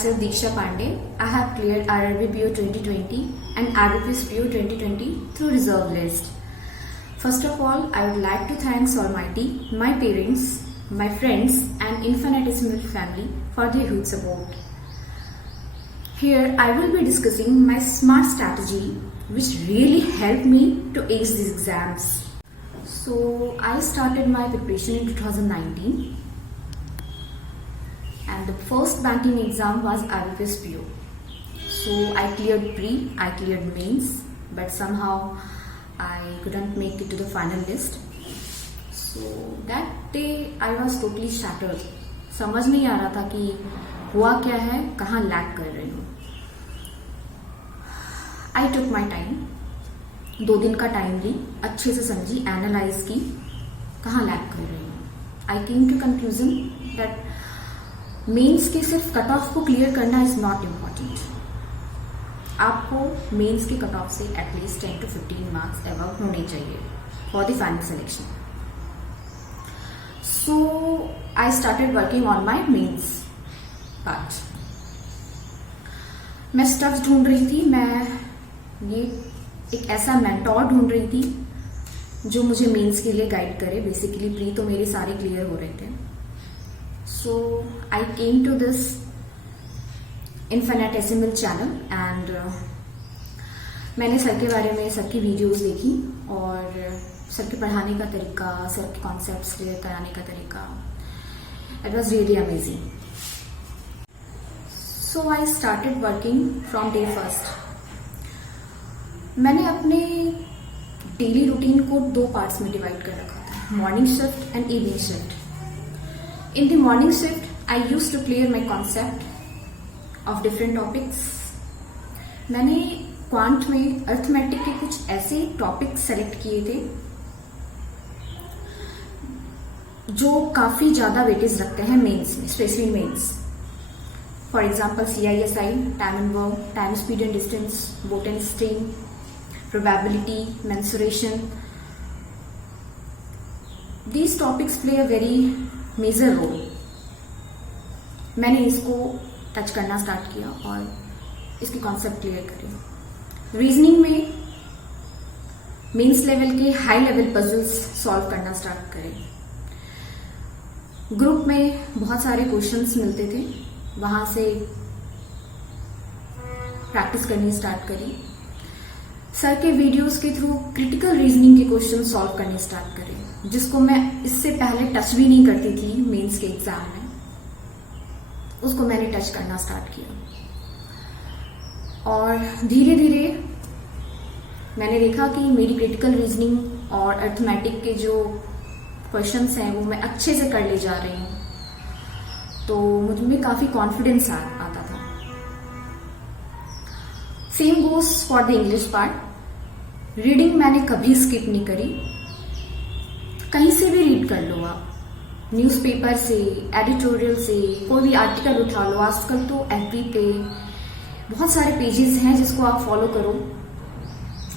myself Diksha Pandey. I have cleared RRB PO 2020 and RBPS PO 2020 through reserve list. First of all, I would like to thank Almighty, my parents, my friends and infinitesimal family for their huge support. Here I will be discussing my SMART strategy which really helped me to ace these exams. So I started my preparation in 2019 and the first banking exam was IBPS PO. So I cleared pre, I cleared mains, but somehow I couldn't make it to the final list. So that day I was totally shattered. समझ नहीं आ रहा था कि हुआ क्या है, कहाँ lag कर रही हूँ. I took my time. 2 दिन का टाइम ली, अच्छे से समझी, एनालाइज की, कहाँ लैग कर रही हूँ. I came to conclusion that mains के सिर्फ कट ऑफ को क्लियर करना इज नॉट इम्पॉर्टेंट. आपको मेंस के कट ऑफ से एटलीस्ट 10 to 15 मार्क्स अबव होने चाहिए for the final selection. So I started working on my mains part. मैं स्टफ्स ढूंढ रही थी, मैं ये एक ऐसा मेंटोर ढूंढ रही थी जो मुझे मेंस के लिए गाइड करे. बेसिकली प्री तो मेरे सारे क्लियर हो रहे थे. So I came to this infinitesimal channel and मैंने सर के बारे में सर की वीडियोस देखी और सर के पढ़ाने का तरीका, सर के कॉन्सेप्ट्स क्लियर कराने का तरीका, it was really amazing. So I started working from day first. मैंने अपने डेली रूटीन को 2 पार्ट्स में डिवाइड कर रखा था, morning shift and evening shift. In the morning shift, I used to clear my concept of different topics. मैंने quant में arithmetic के कुछ ऐसे टॉपिक्स सेलेक्ट किए थे जो काफी ज्यादा वेटेज रखते हैं मेंस में, specially mains. For example CISI, time and work, time speed and distance, boat and stream, probability, mensuration. These topics play a very major role. मैंने इसको टच करना स्टार्ट किया और इसकी कॉन्सेप्ट क्लियर करी. रीजनिंग में मेंस लेवल के high level puzzles solve करना स्टार्ट करे. ग्रुप में बहुत सारे क्वेश्चंस मिलते थे, वहां से प्रैक्टिस करनी स्टार्ट करी. सर के वीडियोस के थ्रू क्रिटिकल रीजनिंग के क्वेश्चन सॉल्व करने स्टार्ट करे, जिसको मैं इससे पहले टच भी नहीं करती थी मेंस के एग्जाम में. उसको मैंने टच करना स्टार्ट किया और धीरे धीरे मैंने देखा कि मेरी क्रिटिकल रीजनिंग और अर्थमेटिक के जो क्वेश्चंस हैं वो मैं अच्छे से कर ले जा रही हूँ. तो मुझ में काफी कॉन्फिडेंस आता था. Same goes for the English part. Reading मैंने कभी स्किप नहीं करी. कहीं से भी रीड कर लो आप, न्यूज़पेपर से, एडिटोरियल से, कोई भी आर्टिकल उठा लो. आजकल तो FB पे बहुत सारे पेजेस हैं जिसको आप फॉलो करो.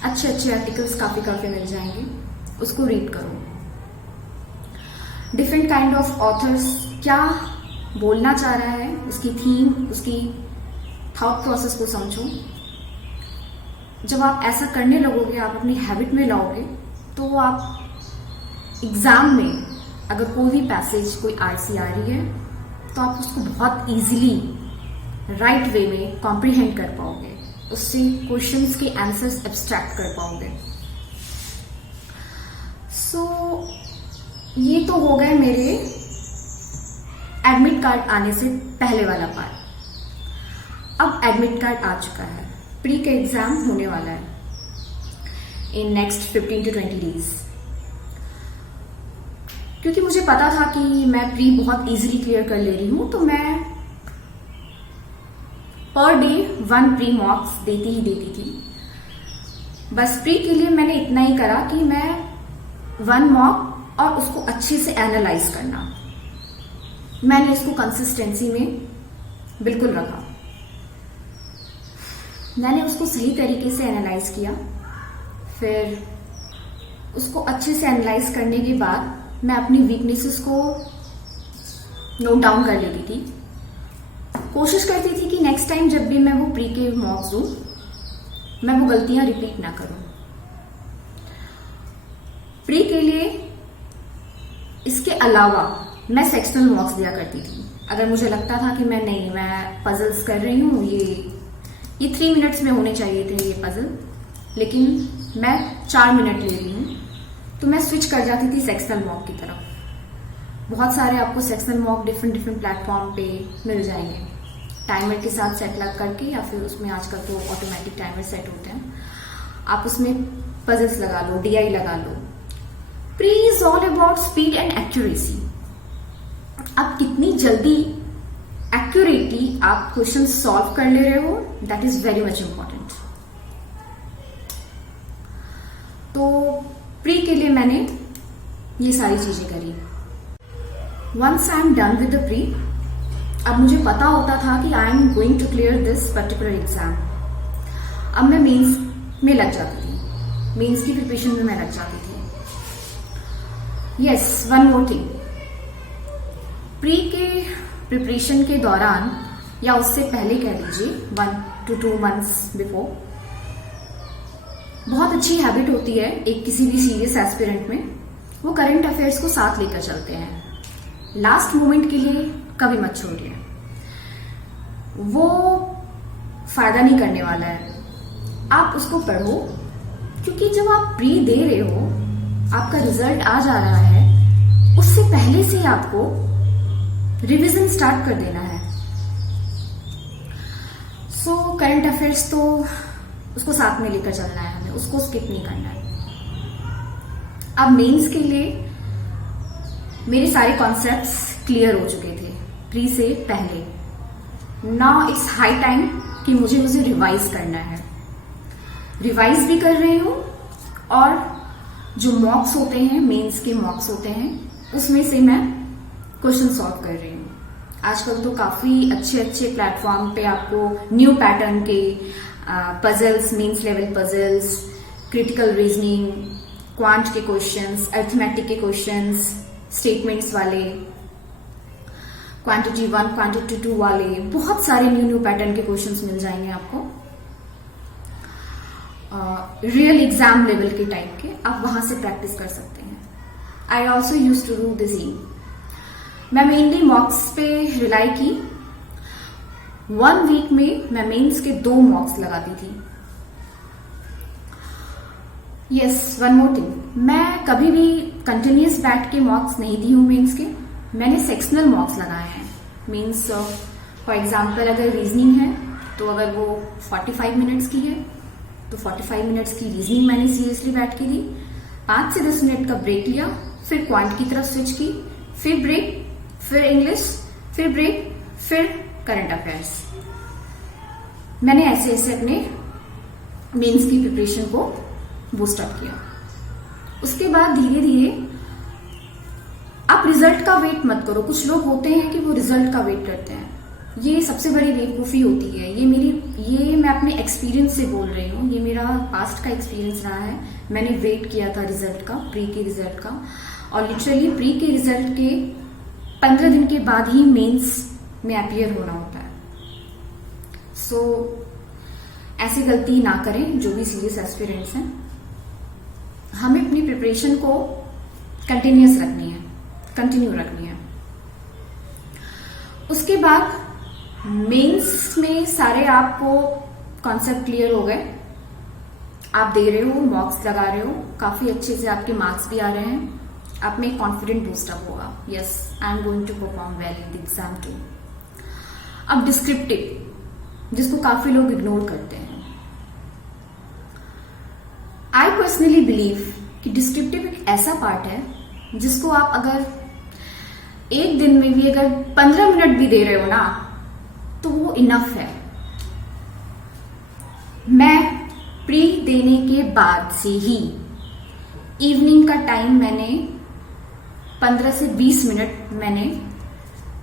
अच्छे अच्छे आर्टिकल्स काफी मिल जाएंगे, उसको रीड करो. डिफरेंट काइंड ऑफ ऑथर्स क्या बोलना चाह रहा है, उसकी थीम, उसकी थॉट प्रोसेस को समझो. जब आप ऐसा करने लगोगे, आप अपनी हैबिट में लाओगे, तो आप एग्जाम में अगर कोई भी पैसेज, कोई RC आ रही है तो आप उसको बहुत इजीली राइट वे में कॉम्प्रिहेंड कर पाओगे. उससे क्वेश्चंस के आंसर्स एब्स्ट्रैक्ट कर पाओगे. सो ये तो हो गए मेरे एडमिट कार्ड आने से पहले वाला पार्ट. अब एडमिट कार्ड आ चुका है, प्री का एग्जाम होने वाला है इन नेक्स्ट 15 to 20 days. क्योंकि मुझे पता था कि मैं प्री बहुत इजीली क्लियर कर ले रही हूं, तो मैं पर डे 1 प्री मॉक्स देती थी. बस प्री के लिए मैंने इतना ही करा कि मैं 1 मॉक और उसको अच्छे से एनालाइज करना, मैंने इसको कंसिस्टेंसी में बिल्कुल रखा. मैंने उसको सही तरीके से एनालाइज किया. फिर उसको अच्छे से एनालाइज करने के बाद मैं अपनी वीकनेसेस को नोट डाउन कर लेती थी कोशिश करती थी कि नेक्स्ट टाइम जब भी मैं वो प्री के मॉक्स दूं, मैं वो गलतियां रिपीट ना करूं। प्री के लिए इसके अलावा मैं सेक्शनल मॉक्स दिया करती थी। अगर मुझे लगता था कि मैं पजल्स कर रही हूँ, ये 3 मिनट्स में होने चाहिए थे ये पजल, लेकिन मैं 4 मिनट ले रही हूँ, तो मैं स्विच कर जाती थी सेक्शनल मॉक की तरफ। बहुत सारे आपको सेक्शनल मॉक डिफरेंट प्लेटफॉर्म पे मिल जाएंगे, टाइमर के साथ सेट लग करके, या फिर उसमें आजकल तो ऑटोमेटिक टाइमर सेट होते हैं, आप उसमें पजल्स लगा लो, DI लगा लो। Pre is all about speed and accuracy. आप कितनी जल्दी एक्यूरेटली आप क्वेश्चन सॉल्व कर ले रहे हो, that is very much important. तो प्री के लिए मैंने ये सारी चीजें करी। Once I am done with the pre, अब मुझे पता होता था कि I am going to clear this particular exam. अब मैं मेंस में लग जाती थी, मेंस की प्रिपरेशन में मैं लग जाती थी। Yes, one more thing, pre के प्रिपरेशन के दौरान या उससे पहले कह लीजिए 1 to 2 months बिफोर, बहुत अच्छी हैबिट होती है एक किसी भी सीरियस एस्पिरेंट में, वो करंट अफेयर्स को साथ लेकर चलते हैं। लास्ट मोमेंट के लिए कभी मत छोड़िए, वो फायदा नहीं करने वाला है। आप उसको पढ़ो, क्योंकि जब आप प्री दे रहे हो, आपका रिजल्ट आ जा रहा है, उससे पहले से आपको रिवीजन स्टार्ट कर देना है। सो करंट अफेयर्स तो उसको साथ में लेकर चलना है हमें, उसको स्किप नहीं करना है। अब मेंस के लिए मेरे सारे कॉन्सेप्ट्स क्लियर हो चुके थे प्री से पहले। नाउ इट्स हाई टाइम कि मुझे रिवाइज करना है। रिवाइज भी कर रही हूं, और जो मॉक्स होते हैं, मेंस के मॉक्स होते हैं, उसमें से मैं क्वेश्चन सॉल्व कर रही हूँ। आजकल तो काफी अच्छे प्लेटफॉर्म पे आपको न्यू पैटर्न के puzzles, mains level puzzles, critical reasoning, quant के क्वेश्चंस, अरिथमेटिक के क्वेश्चंस, स्टेटमेंट्स वाले, क्वांटिटी 1, क्वांटिटी 2 वाले, बहुत सारे न्यू पैटर्न के क्वेश्चंस मिल जाएंगे आपको, रियल एग्जाम लेवल के टाइप के। आप वहां से प्रैक्टिस कर सकते हैं। I also use to do this. मैं मेनली मॉक्स पे रिलाई की। 1 वीक में मैं मेंस के 2 मॉक्स लगाती थी। यस, वन मोर थिंग, मैं कभी भी कंटिन्यूस बैठ के मॉक्स नहीं दी हूं मेंस के। मैंने सेक्शनल मॉक्स लगाए हैं। मीन्स फॉर एग्जाम्पल अगर रीजनिंग है, तो अगर वो 45 मिनट्स की है, तो 45 मिनट्स की रीजनिंग मैंने सीरियसली बैठ के दी। 5 से 10 मिनट का ब्रेक लिया, फिर क्वांट की तरफ स्विच की, फिर ब्रेक, फिर इंग्लिश, फिर ब्रेक, फिर करंट अफेयर्स। मैंने ऐसे अपने मेंस की प्रिपरेशन को बूस्ट अप किया। उसके बाद धीरे धीरे आप रिजल्ट का वेट मत करो। कुछ लोग होते हैं कि वो रिजल्ट का वेट करते हैं, ये सबसे बड़ी बेवकूफी होती है। ये मैं अपने एक्सपीरियंस से बोल रही हूँ, ये मेरा पास्ट का एक्सपीरियंस रहा है। मैंने वेट किया था रिजल्ट का, प्री के रिजल्ट का, और लिटरली प्री के रिजल्ट के 15 दिन के बाद ही मेंस में अपीयर होना होता है। सो ऐसी गलती ना करें जो भी सीरियस एस्पिरेंट्स हैं। हमें अपनी प्रिपरेशन को कंटिन्यू रखनी है। उसके बाद मेंस में सारे आपको कॉन्सेप्ट क्लियर हो गए, आप दे रहे हो, मॉक्स लगा रहे हो, काफी अच्छे से आपके मार्क्स भी आ रहे हैं, आप में कॉन्फिडेंट बूस्टअप होगा। Yes, I am going to perform well in the exam too. अब डिस्क्रिप्टिव, जिसको काफी लोग इग्नोर करते हैं। आई पर्सनली बिलीव कि डिस्क्रिप्टिव एक ऐसा पार्ट है जिसको आप अगर एक दिन में भी अगर 15 मिनट भी दे रहे हो ना, तो वो इनफ है। मैं प्री देने के बाद से ही इवनिंग का टाइम मैंने 15 से 20 मिनट मैंने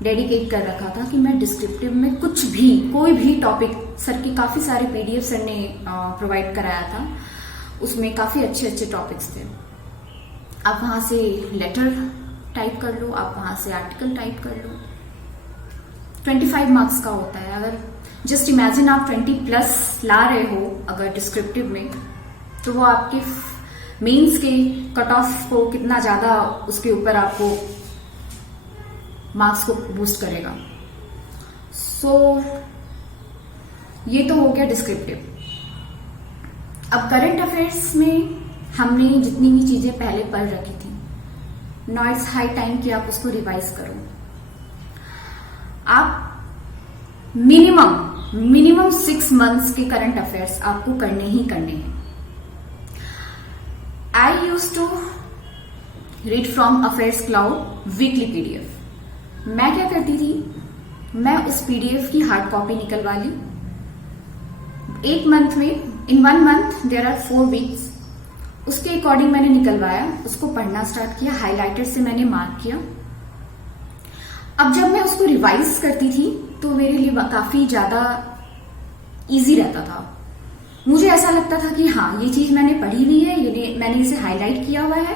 डेडिकेट कर रखा था कि मैं डिस्क्रिप्टिव में कुछ भी, कोई भी टॉपिक, सर के काफी सारे पीडीएफ सर ने प्रोवाइड कराया था, उसमें काफी अच्छे टॉपिक्स थे। आप वहां से लेटर टाइप कर लो, आप वहां से आर्टिकल टाइप कर लो, 25 मार्क्स का होता है। अगर जस्ट इमेजिन आप 20+ ला रहे हो अगर डिस्क्रिप्टिव में, तो वो आपके मेंस के कट ऑफ को कितना ज्यादा उसके ऊपर आपको मार्क्स को बूस्ट करेगा। सो ये तो हो गया डिस्क्रिप्टिव। अब करंट अफेयर्स में हमने जितनी भी चीजें पहले पढ़ रखी थी, नाउ इट्स हाई टाइम कि आप उसको रिवाइज करो। आप मिनिमम 6 मंथ्स के करंट अफेयर्स आपको करने ही करने हैं। I use to read from affairs cloud weekly PDF। मैं क्या करती थी, मैं उस PDF की हार्ड कॉपी निकलवा ली। 1 मंथ में, इन 1 मंथ देयर आर 4 वीक्स, उसके अकॉर्डिंग मैंने निकलवाया, उसको पढ़ना स्टार्ट किया, हाइलाइटर से मैंने मार्क किया। अब जब मैं उसको रिवाइज करती थी तो मेरे लिए काफी ज्यादा इजी रहता था। मुझे ऐसा लगता था कि हाँ, ये चीज मैंने पढ़ी हुई है, ये मैंने इसे हाईलाइट किया हुआ है,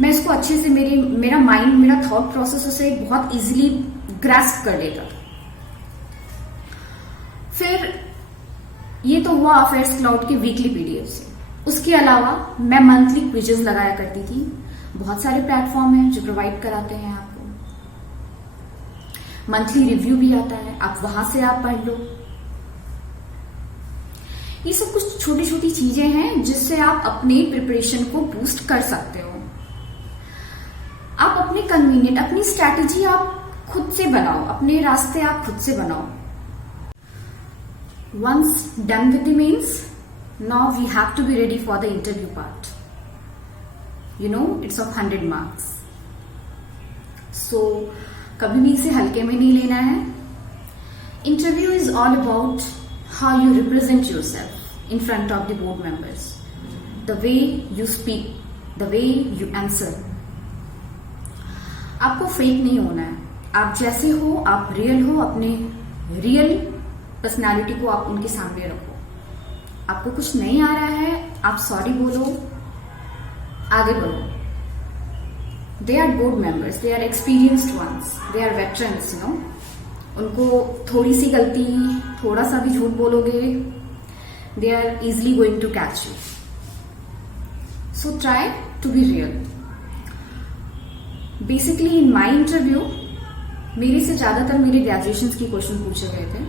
मैं इसको अच्छे से, मेरा माइंड, मेरा थॉट प्रोसेस उसे बहुत इजीली ग्रास्प कर लेता था। फिर ये तो हुआ अफेयर्स क्लाउड के वीकली PDF से। उसके अलावा मैं मंथली क्विजेस लगाया करती थी। बहुत सारे प्लेटफॉर्म हैं जो प्रोवाइड कराते हैं आपको। मंथली रिव्यू भी आता है, आप वहां से आप पढ़ लो। ये सब कुछ छोटी छोटी चीजें हैं जिससे आप अपने प्रिपरेशन को बूस्ट कर सकते हो। आप अपने कन्वीनियंट, अपनी स्ट्रैटेजी आप खुद से बनाओ, अपने रास्ते आप खुद से बनाओ। Once done with the mains, now we have to be ready for the interview part. You know, it's of 100 marks. So, कभी भी इसे हल्के में नहीं लेना है। Interview is all about how you represent yourself in front of the board members, the way you speak, the way you answer. आपको fake नहीं होना है। आप जैसे हो, आप रियल हो, अपने रियल पर्सनालिटी को आप उनके सामने रखो। आपको कुछ नहीं आ रहा है, आप सॉरी बोलो, आगे बढ़ो। They are board members, they are experienced ones, they are veterans, you know. उनको थोड़ी सी गलती, थोड़ा सा भी झूठ बोलोगे, they are easily going to catch you. So try to be real. Basically in my interview मेरे से ज्यादातर मेरे ग्रेजुएशन की क्वेश्चन पूछे गए थे।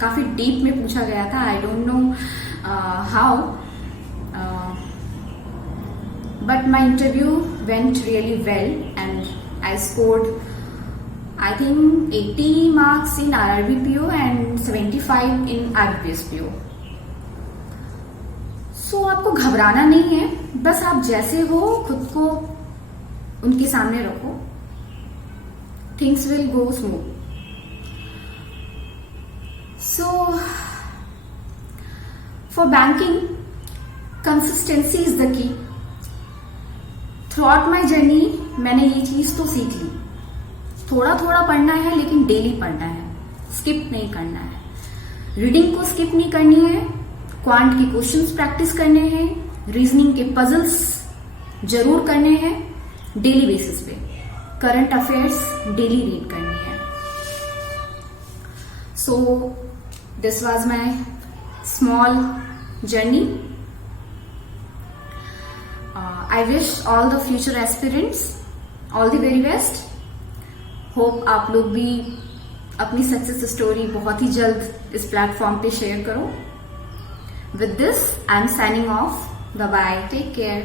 काफी डीप में पूछा गया था। I don't know how, but my interview went really well and I scored I think 80 marks in RRBPO and 75 in RBPSPO। सो आपको घबराना नहीं है, बस आप जैसे हो खुद को उनके सामने रखो, things will go smooth. So, for banking, consistency is the key. Throughout my journey, मैंने ये चीज तो सीख ली। थोड़ा थोड़ा पढ़ना है, लेकिन डेली पढ़ना है, स्किप नहीं करना है। रीडिंग को स्किप नहीं करनी है, क्वांट के क्वेश्चंस प्रैक्टिस करने हैं, रीजनिंग के पजल्स जरूर करने हैं डेली बेसिस पे, करंट अफेयर्स डेली रीड करनी है। So, this was my small journey. I wish all the future aspirants all the very best. Hope आप लोग भी अपनी सक्सेस स्टोरी बहुत ही जल्द इस प्लेटफॉर्म पे शेयर करो। With this, I am signing off. Bye bye. Take care.